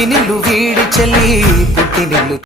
పుట్టినిల్లు వీడి చెల్లి పుట్టినిల్లు